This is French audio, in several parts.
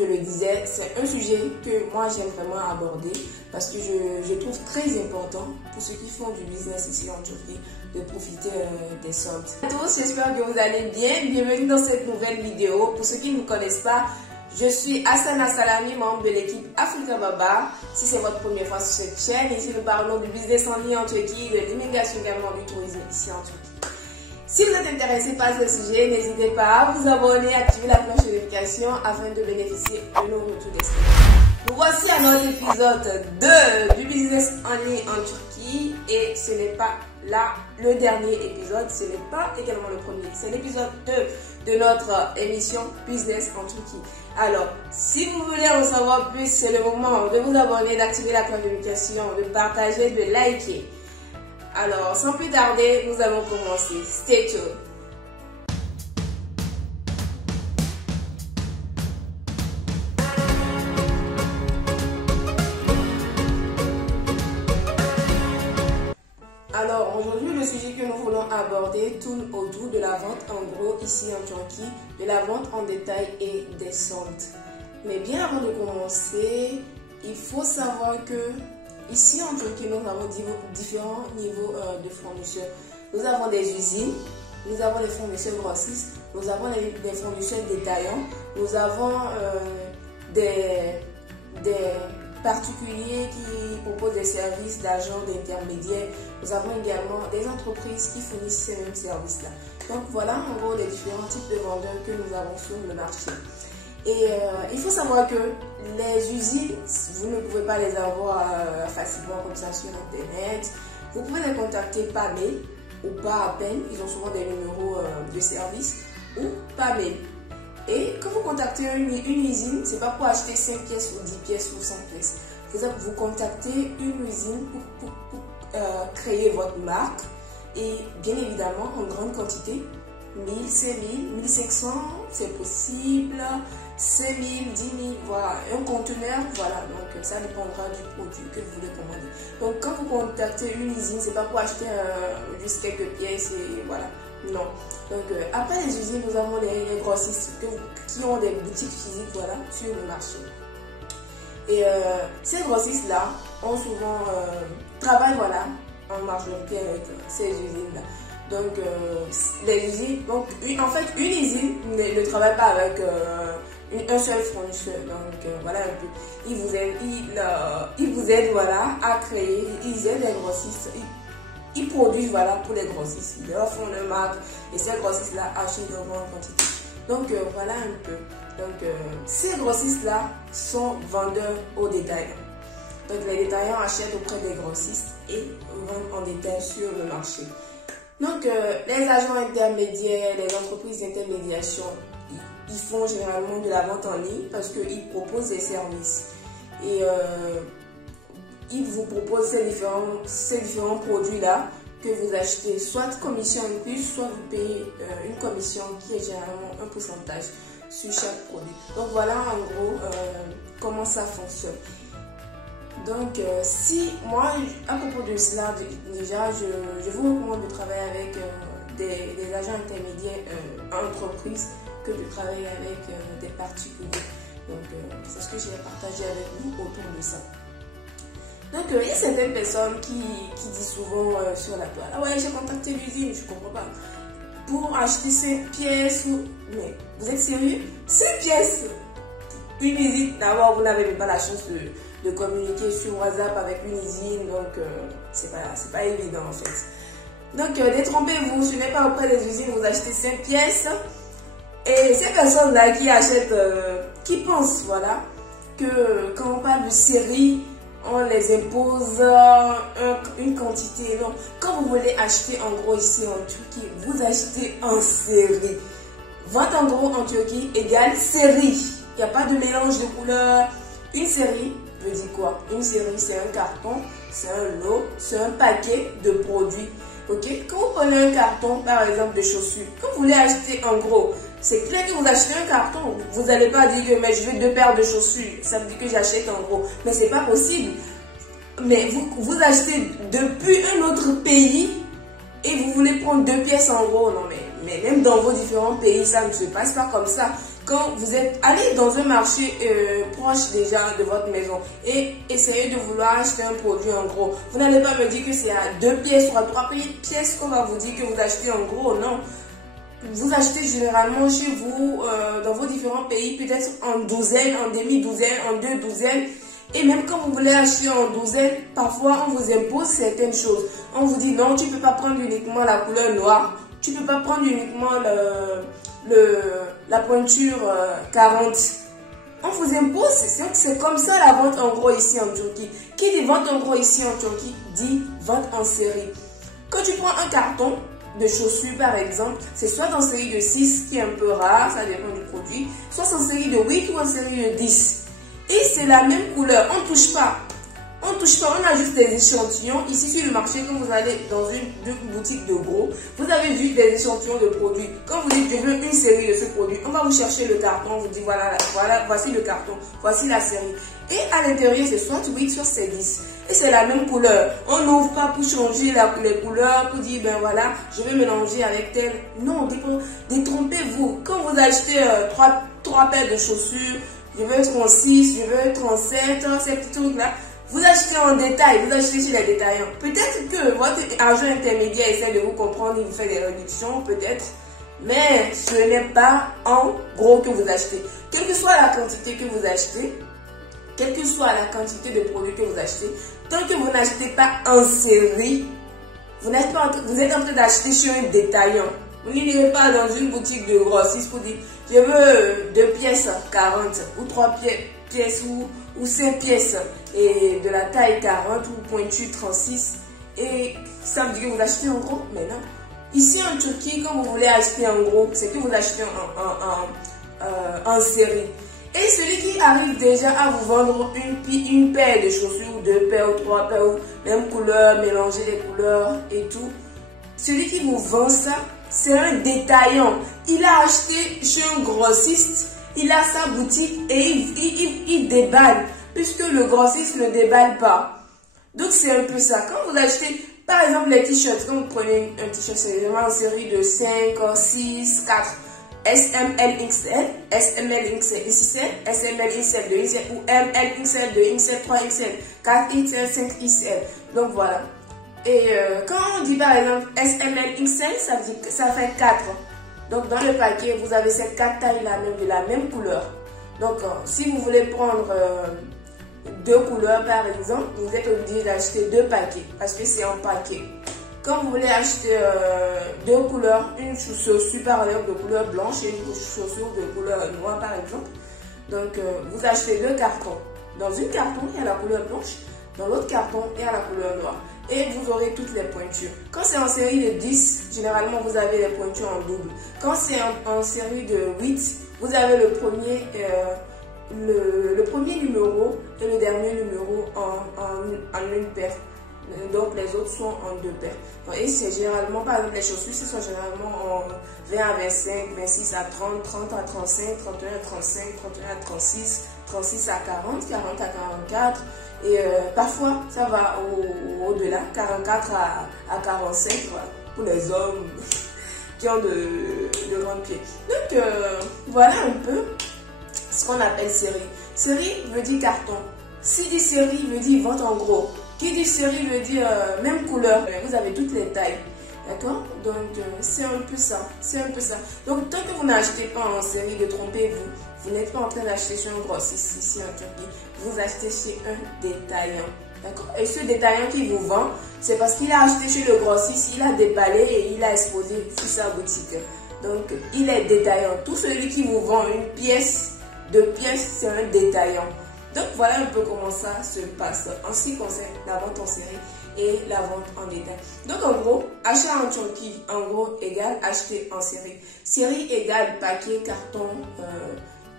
Je le disais, c'est un sujet que moi j'aime vraiment aborder parce que je trouve très important pour ceux qui font du business ici en Turquie de profiter des soldes. Bonjour à tous, j'espère que vous allez bien. Bienvenue dans cette nouvelle vidéo. Pour ceux qui ne me connaissent pas, je suis Hassana Salami, membre de l'équipe Africa Baba. Si c'est votre première fois sur cette chaîne, ici nous parlons du business en ligne en Turquie, de l'immigration également, du tourisme ici en Turquie. Si vous êtes intéressé par ce sujet, n'hésitez pas à vous abonner, activer la cloche de notification afin de bénéficier de nos retours d'expérience. Nous voici à notre épisode 2 du business en ligne en Turquie et ce n'est pas là le dernier épisode, ce n'est pas également le premier, c'est l'épisode 2 de notre émission Business en Turquie. Alors, si vous voulez en savoir plus, c'est le moment de vous abonner, d'activer la cloche de notification, de partager, de liker. Alors, sans plus tarder, nous allons commencer. Stay tuned. Alors, aujourd'hui, le sujet que nous voulons aborder tourne autour de la vente en gros ici en Turquie, de la vente en détail et des soldes. Mais bien avant de commencer, il faut savoir que ici en Turquie, nous avons différents niveaux de fournisseurs. Nous avons des usines, nous avons des fournisseurs grossistes, nous avons des fournisseurs détaillants, nous avons des particuliers qui proposent des services d'agents, d'intermédiaires. Nous avons également des entreprises qui fournissent ces mêmes services-là. Donc voilà en gros les différents types de vendeurs que nous avons sur le marché. Et il faut savoir que les usines, vous ne pouvez pas les avoir facilement comme ça sur internet. Vous pouvez les contacter par mail ou par appel. Ils ont souvent des numéros de service ou par mail. Et quand vous contactez une usine, c'est pas pour acheter 5 pièces ou 10 pièces ou 100 pièces. Vous contactez une usine pour créer votre marque et bien évidemment en grande quantité. 1000, 5000, 1500, c'est possible. 5000, 10 000, voilà, un conteneur, voilà, donc ça dépendra du produit que vous voulez commander. Donc quand vous contactez une usine, c'est pas pour acheter juste quelques pièces et voilà, non. Donc après les usines, nous avons les grossistes qui ont des boutiques physiques, voilà, sur le marché. Et ces grossistes-là ont souvent travaillent, voilà, en majorité avec ces usines-là. Donc les usines, donc en fait une usine ne travaille pas avec un seul fournisseur, donc voilà un peu. Ils vous aident voilà à créer, ils aident les grossistes, ils produisent voilà pour les grossistes, ils leur font leur marque et ces grossistes là achètent en grande quantité. Donc voilà un peu. Donc ces grossistes là sont vendeurs au détail. Donc les détaillants achètent auprès des grossistes et vendent en détail sur le marché. Donc les agents intermédiaires, les entreprises d'intermédiation, ils font généralement de la vente en ligne parce qu'ils proposent des services et ils vous proposent ces différents produits-là que vous achetez, soit commission incluse, soit vous payez une commission qui est généralement un pourcentage sur chaque produit. Donc voilà en gros comment ça fonctionne. Donc si moi à propos de cela déjà je vous recommande de travailler avec des agents intermédiaires entreprises que de travailler avec des particuliers. Donc c'est ce que j'ai partagé avec vous autour de ça. Donc il y a certaines personnes qui disent souvent sur la toile, ah ouais j'ai contacté l'usine, je comprends pas, pour acheter 5 pièces ou... Mais vous êtes sérieux? 5 pièces, une usine, d'abord vous n'avez même pas la chance de communiquer sur WhatsApp avec une usine, donc c'est pas évident en fait. Donc détrompez-vous, ce n'est pas auprès des usines, vous achetez 5 pièces et ces personnes-là qui achètent, qui pensent voilà, que quand on parle de série, on les impose une quantité. Non, quand vous voulez acheter en gros ici en Turquie, vous achetez en série. Vente en gros en Turquie égale série. Il n'y a pas de mélange de couleurs. Une série veut dire quoi? Une série, c'est un carton, c'est un lot, c'est un paquet de produits. Ok? Quand vous prenez un carton, par exemple, de chaussures, quand vous voulez acheter en gros, c'est clair que vous achetez un carton. Vous n'allez pas dire que mais je veux 2 paires de chaussures. Ça veut dire que j'achète en gros. Mais c'est pas possible. Mais vous achetez depuis un autre pays et vous voulez prendre 2 pièces en gros. Non mais même dans vos différents pays, ça ne se passe pas comme ça. quand vous êtes allé dans un marché proche déjà de votre maison et essayez de vouloir acheter un produit en gros. Vous n'allez pas me dire que c'est à 2 pièces ou à 3 pièces qu'on va vous dire que vous achetez en gros, non. Vous achetez généralement chez vous, dans vos différents pays, peut-être en douzaine, en demi-douzaine, en 2 douzaines. Et même quand vous voulez acheter en douzaine, parfois on vous impose certaines choses. On vous dit non, tu ne peux pas prendre uniquement la couleur noire. Tu ne peux pas prendre uniquement la pointure 40. On vous impose, c'est comme ça la vente en gros ici en Turquie. Qui dit vente en gros ici en Turquie dit vente en série. Quand tu prends un carton de chaussures par exemple, c'est soit en série de 6 qui est un peu rare, ça dépend du produit, soit en série de 8 ou en série de 10. Et c'est la même couleur, on ne touche pas. On ne touche pas, on a juste des échantillons. Ici sur le marché, quand vous allez dans une boutique de gros, vous avez juste des échantillons de produits. Quand vous dites je veux une série de ce produit, on va vous chercher le carton, on vous dit voilà, voici le carton, voici la série. Et à l'intérieur, c'est soit 8, soit c'est 10. Et c'est la même couleur. On n'ouvre pas pour changer les couleurs, pour dire ben voilà, je vais mélanger avec tel. Non, détrompez-vous. Quand vous achetez 3 paires de chaussures, je veux 36, je veux 37, ces petits trucs-là. Vous achetez en détail, vous achetez chez les détaillants. Peut-être que votre agent intermédiaire essaie de vous comprendre, il vous fait des réductions, peut-être. Mais ce n'est pas en gros que vous achetez. Quelle que soit la quantité que vous achetez, quelle que soit la quantité de produits que vous achetez, tant que vous n'achetez pas en série, vous êtes en train d'acheter chez un détaillant. Vous n'irez pas dans une boutique de grossiste pour dire je veux 2 pièces 40 ou 3 pièces ou 5 pièces et de la taille 40 ou pointure 36 et ça veut dire que vous achetez en gros. Mais non. Ici en Turquie, quand vous voulez acheter en gros, c'est que vous achetez en série. Et celui qui arrive déjà à vous vendre une paire de chaussures, ou 2 paires ou 3 paires, ou même couleur, mélanger les couleurs et tout, celui qui vous vend ça, c'est un détaillant. Il a acheté chez un grossiste, il a sa boutique et il déballe, puisque le grossiste ne déballe pas. Donc c'est un peu ça. Quand vous achetez, par exemple, les t-shirts, quand vous prenez un t-shirt, c'est vraiment en série de 5, 6, 4, SML, XL, SML, XL, SML, XL, 2 XL, ou ML, XL, 2 XL, 3 XL, 4 XL, 5 XL. Donc voilà. Et quand on dit par exemple SML, XL, ça veut dire que ça fait 4. Donc dans le paquet, vous avez ces 4 tailles-là de la même couleur. Donc si vous voulez prendre 2 couleurs par exemple, vous êtes obligé d'acheter 2 paquets parce que c'est en paquet. Quand vous voulez acheter 2 couleurs, une chaussure par exemple de couleur blanche et une chaussure de couleur noire par exemple, donc vous achetez 2 cartons. Dans une carton, il y a la couleur blanche, dans l'autre carton, il y a la couleur noire. Et vous aurez toutes les pointures. Quand c'est en série de 10, généralement vous avez les pointures en double. Quand c'est en série de 8, vous avez le premier numéro et le dernier numéro en une paire. Donc les autres sont en 2 paires. Et c'est généralement, par exemple les chaussures, ce sont généralement en 20 à 25, 26 à 30, 30 à 35, 31 à 35, 31 à 36, 36 à 40, 40 à 44. Et parfois ça va au-delà, 44 à 45, voilà, pour les hommes qui ont de grands pieds. Donc voilà un peu ce qu'on appelle série. Série veut dire carton. Si dit série veut dire vente en gros. Qui dit série veut dire même couleur. Vous avez toutes les tailles. D'accord? Donc c'est un peu ça. C'est un peu ça. Donc tant que vous n'achetez pas en série, détrompez-vous. Vous n'êtes pas en train d'acheter chez un grossiste ici en Turquie. Vous achetez chez un détaillant. D'accord? Et ce détaillant qui vous vend, c'est parce qu'il a acheté chez le grossiste, il a déballé et il a exposé sur sa boutique. Donc il est détaillant. Tout celui qui vous vend une pièce, 2 pièces, c'est un détaillant. Donc voilà un peu comment ça se passe en ce qui concerne la vente en série et la vente en détail. Donc en gros, achat en Turquie, en gros, égale acheter en série. Série égale paquet, carton.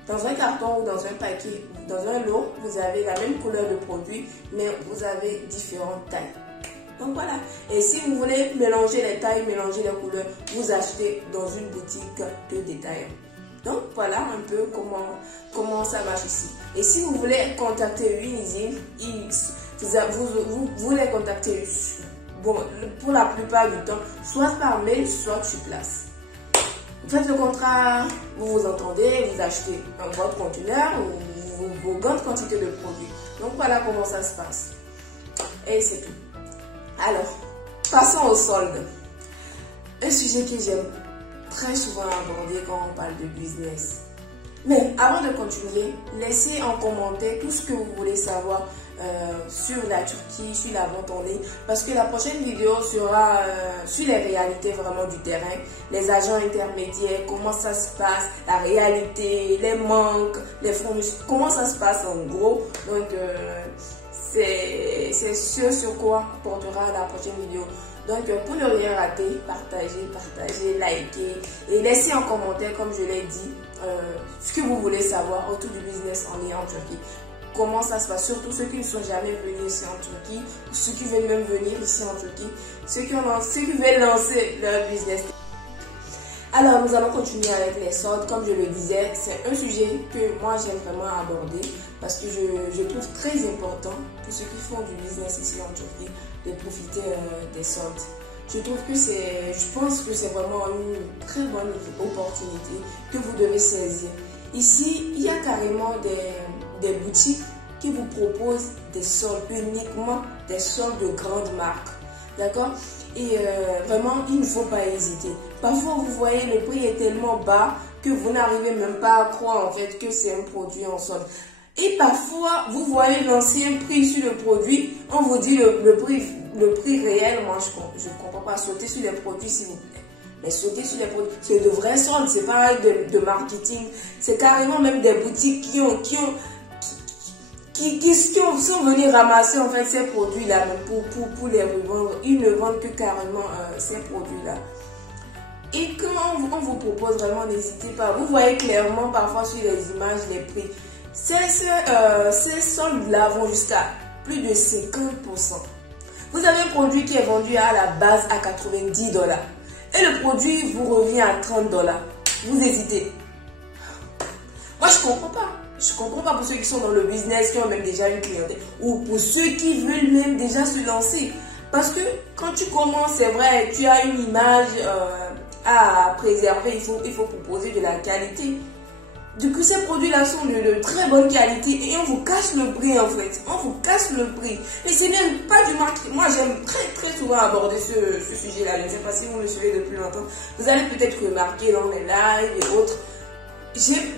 Dans un carton ou dans un paquet, dans un lot, vous avez la même couleur de produit, mais vous avez différentes tailles. Donc voilà. Et si vous voulez mélanger les tailles, mélanger les couleurs, vous achetez dans une boutique de détail. Donc voilà un peu comment ça marche ici. Et si vous voulez contacter Unizine, vous les contactez, bon, pour la plupart du temps, soit par mail, soit sur place. faites le contrat, vous vous entendez, vous achetez votre conteneur ou vos grandes quantités de produits. Donc voilà comment ça se passe. Et c'est tout. Alors, passons au solde. Un sujet que j'aime très souvent aborder quand on parle de business. Mais avant de continuer, laissez en commentaire tout ce que vous voulez savoir sur la Turquie, sur la vente en ligne, parce que la prochaine vidéo sera sur les réalités vraiment du terrain, les agents intermédiaires, comment ça se passe, la réalité, les manques, les fournisseurs, comment ça se passe en gros. Donc c'est ce sur quoi portera la prochaine vidéo. Donc pour ne rien rater, partagez, likez et laissez en commentaire, comme je l'ai dit, ce que vous voulez savoir autour du business en ligne en Turquie. Comment ça se passe, surtout ceux qui ne sont jamais venus ici en Turquie, ou ceux qui veulent même venir ici en Turquie, ceux qui veulent lancer leur business. Alors nous allons continuer avec les soldes. Comme je le disais, c'est un sujet que moi j'aime vraiment aborder parce que je trouve très important pour ceux qui font du business ici en Turquie de profiter des soldes. Je pense que c'est vraiment une très bonne opportunité que vous devez saisir. Ici, il y a carrément des boutiques qui vous proposent des soldes, uniquement des soldes de grandes marques. D'accord? Et vraiment, il ne faut pas hésiter. Parfois, vous voyez, le prix est tellement bas que vous n'arrivez même pas à croire en fait que c'est un produit en solde. Et parfois, vous voyez l'ancien prix sur le produit, on vous dit le prix réel. Moi, je ne comprends pas. Sautez sur les produits, s'il vous plaît. Mais sauter sur les produits, c'est de vrais soldes, c'est pas de marketing. C'est carrément même des boutiques qui sont venus ramasser en fait ces produits-là pour les revendre. Ils ne vendent que carrément ces produits-là. Et quand on vous propose vraiment, n'hésitez pas. Vous voyez clairement parfois sur les images les prix. Ces soldes-là vont jusqu'à plus de 50%. Vous avez un produit qui est vendu à la base à 90 $. Et le produit vous revient à 30 $. Vous hésitez. Moi, je comprends pas. Je comprends pas pour ceux qui sont dans le business, qui ont même déjà une clientèle, ou pour ceux qui veulent même déjà se lancer. Parce que quand tu commences, c'est vrai, tu as une image à préserver, il faut proposer de la qualité. Du coup, ces produits-là sont de très bonne qualité et on vous cache le prix en fait. On vous cache le prix. Et c'est même pas du marketing. Moi, j'aime très souvent aborder ce sujet-là. Je ne sais pas si vous me suivez depuis longtemps. Vous allez peut-être remarquer dans les lives et autres.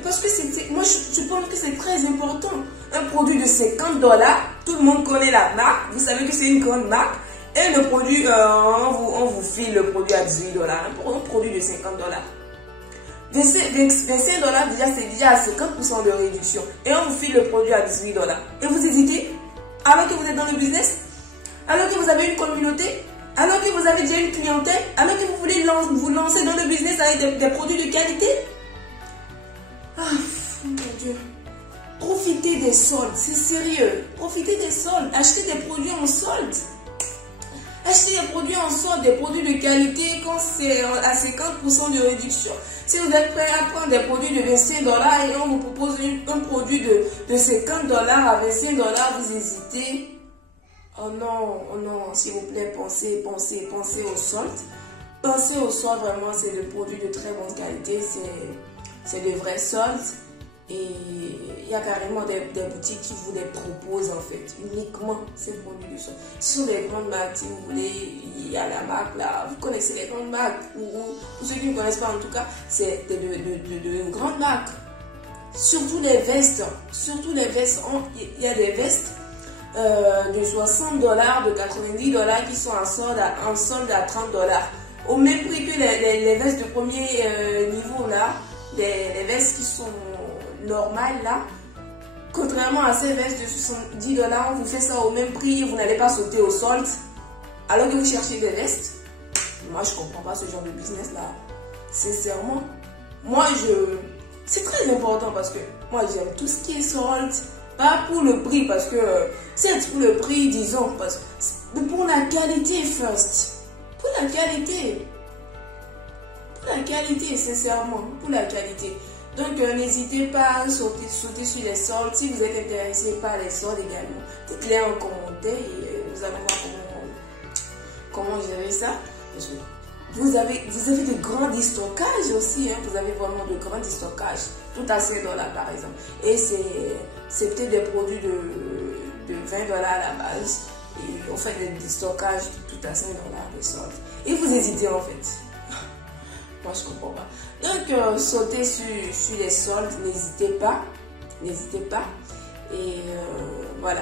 Parce que moi, je pense que c'est très important. Un produit de 50 $, tout le monde connaît la marque. Vous savez que c'est une grande marque. Et le produit, on vous file le produit à 18 $. Un produit de 50 $. 25 $, c'est déjà à 50% de réduction. Et on vous file le produit à 18 $. Et vous hésitez, alors que vous êtes dans le business, alors que vous avez une communauté, alors que vous avez déjà une clientèle, alors que vous voulez vous lancer dans le business avec des produits de qualité. Ah, mon Dieu. Profitez des soldes, c'est sérieux. Profitez des soldes. Achetez des produits en solde. Achetez des produits en solde, des produits de qualité quand c'est à 50% de réduction. Si vous êtes prêt à prendre des produits de 25 $ et on vous propose un produit de 50 $ à 25 $, vous hésitez. Oh non, s'il vous plaît, pensez au solde. Pensez au solde, vraiment, c'est des produits de très bonne qualité, c'est de vrais soldes. Et il y a carrément des boutiques qui vous les proposent en fait, uniquement ces produits de solde. Ce sont des grandes marques, si vous voulez, il y a la marque là, vous connaissez les grandes marques, ou pour ceux qui ne connaissent pas en tout cas, c'est de grandes marques. Surtout les vestes, il y a des vestes de 60 $, de 90 $ qui sont en solde à 30 $. Au même prix que les vestes de premier niveau là, les vestes qui sont normales là, contrairement à ces vestes de 70 $, on vous fait ça au même prix, vous n'allez pas sauter au solde, alors que vous cherchez des vestes. Moi, je comprends pas ce genre de business là, sincèrement. C'est très important parce que moi, j'aime tout ce qui est solde, pas pour le prix, parce que c'est pour le prix, disons, mais pour la qualité first. Pour la qualité, sincèrement, pour la qualité. Donc, n'hésitez pas à sauter sur les soldes. Si vous êtes intéressé par les soldes également, dites-les en commentaire et nous allons voir comment gérer ça. vous avez de grands stockages aussi, hein. Vous avez vraiment de grands stockages, tout à $5 par exemple. Et c'est peut-être des produits de $20 à la base. Et on fait des stockages tout à $5 de soldes. Et vous hésitez en fait. Moi je comprends pas. Donc sautez sur les soldes, n'hésitez pas. N'hésitez pas. Et voilà.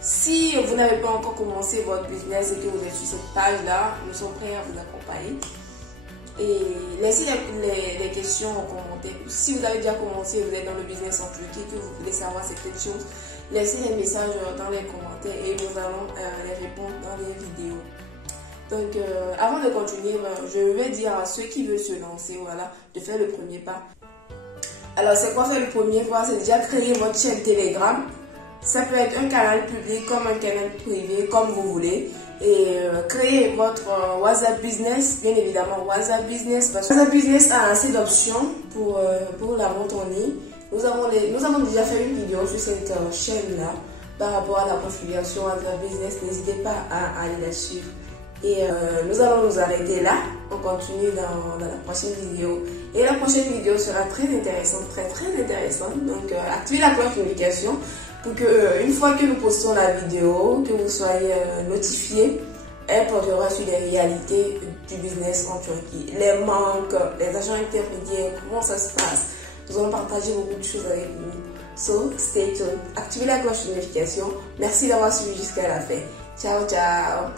Si vous n'avez pas encore commencé votre business et que vous êtes sur cette page-là, nous sommes prêts à vous accompagner. Et laissez les questions en commentaire. Si vous avez déjà commencé, vous êtes dans le business en Turquie, que vous voulez savoir certaines choses, laissez les messages dans les commentaires et nous allons les répondre dans les vidéos. Donc, avant de continuer, je vais dire à ceux qui veulent se lancer, voilà, de faire le premier pas. Alors, c'est quoi faire le premier pas? C'est déjà créer votre chaîne Telegram. Ça peut être un canal public comme un canal privé, comme vous voulez. Et créer votre WhatsApp Business, bien évidemment WhatsApp Business, parce que WhatsApp Business a assez d'options pour la vente en ligne. Nous avons déjà fait une vidéo sur cette chaîne-là par rapport à la configuration WhatsApp Business. N'hésitez pas à aller la suivre. Et nous allons nous arrêter là. On continue dans la prochaine vidéo. Et la prochaine vidéo sera très intéressante, très intéressante. Donc, activez la cloche de notification pour que, une fois que nous postons la vidéo, que vous soyez notifiés. Elle portera sur les réalités du business en Turquie, les manques, les agents intermédiaires, comment ça se passe. Nous allons partager beaucoup de choses avec vous. So, stay tuned. Activez la cloche de notification. Merci d'avoir suivi jusqu'à la fin. Ciao, ciao.